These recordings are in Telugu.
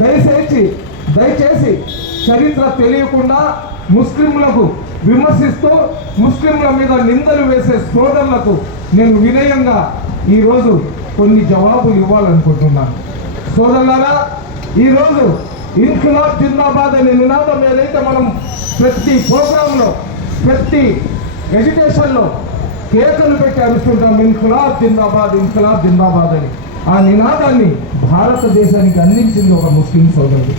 దయచేసి చరిత్ర తెలియకుండా ముస్లింలకు విమర్శిస్తూ ముస్లింల మీద నిందలు వేసే సోదరులకు నేను వినయంగా ఈరోజు కొన్ని జవాబులు ఇవ్వాలనుకుంటున్నాను. సోదరులారా, ఈరోజు ఇన్కిలాబ్ జిందాబాద్ అనే నినాదం ఏదైతే మనం ప్రతి ప్రోగ్రాంలో ప్రతి ఎడ్యుకేషన్లో కేకలు పెట్టి అరుస్తుంటాం, ఇన్కిలాబ్ జిందాబాద్ ఇన్కిలాబ్ జిందాబాద్ అని. ఆ నినాదాన్ని భారతదేశానికి అందించింది ఒక ముస్లిం సోదరుడు.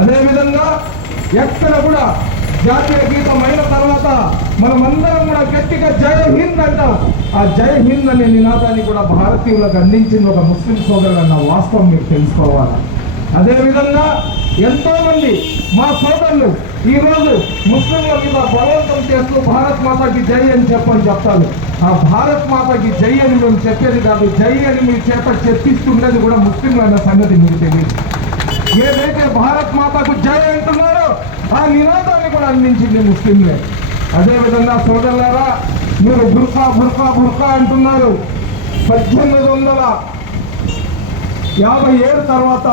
అదేవిధంగా ఎక్కడ కూడా జాతీయ గీతం అయిన తర్వాత మనమందరం కూడా గట్టిగా జై హింద్ అంటాం. ఆ జై హింద్ అనే నినాదాన్ని కూడా భారతీయులకు అందించింది ఒక ముస్లిం సోదరుడు అన్న వాస్తవం మీకు తెలుసుకోవాలి. అదేవిధంగా ఎంతో మంది మా సోదరులు ఈరోజు ముస్లింల మీద బలవంతం చేస్తూ భారత్ మాతాకి జై అని చెప్తారు. ఆ భారత్ మాతాకి జై అని మేము చెప్పేది కాదు, జై అని మీ చేత చెప్పిస్తున్నది కూడా ముస్లింలు అన్న సంగతి మీకు తెలియదు. ఏదైతే భారత్ మాతకు జై అంటున్నారో ఆ నినాదాన్ని కూడా అందించింది ముస్లింలే. అదేవిధంగా సోదరులారా, మీరు బుర్ఖా బుర్ఖా బుర్ఖా అంటున్నారు. 1857 తర్వాత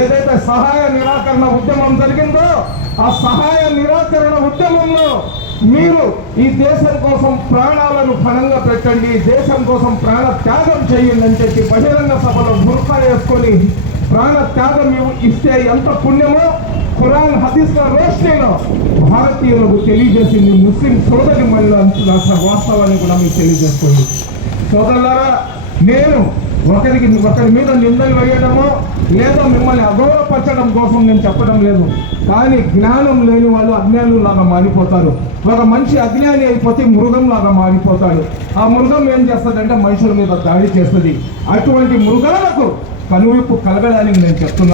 ఏదైతే సహాయ నిరాకరణ ఉద్యమం జరిగిందో ఆ సహాయ నిరాకరణ ఉద్యమంలో మీరు ఈ దేశం కోసం ప్రాణాలను పణంగా పెట్టండి, దేశం కోసం ప్రాణ త్యాగం చేయండి అని చెప్పి బహిరంగ సభలో బుర్ఖా వేసుకొని ప్రాణ త్యాగం ఇస్తే ఎంత పుణ్యమో ఖురాన్ హదీస్ల రోషనీలో భారతీయులకు తెలియజేసింది ముస్లిం సోదరి మహిళ వాస్తవాన్ని కూడా మీకు తెలియజేస్తుంది. సోదరులారా, నేను ఒకరి మీద నిందలు వేయడమో లేదా మిమ్మల్ని అగౌరవపరచడం కోసం నేను చెప్పడం లేదు. కానీ జ్ఞానం లేని వాళ్ళు అజ్ఞానులాగా మారిపోతారు. ఒక మనిషి అజ్ఞాని అయిపోతే మృగం లాగా మారిపోతాడు. ఆ మృగం ఏం చేస్తుందంటే మనుషుల మీద దాడి చేస్తుంది. అటువంటి మృగాలకు కనువిప్పు కలగడానికి నేను చెప్తున్నాను.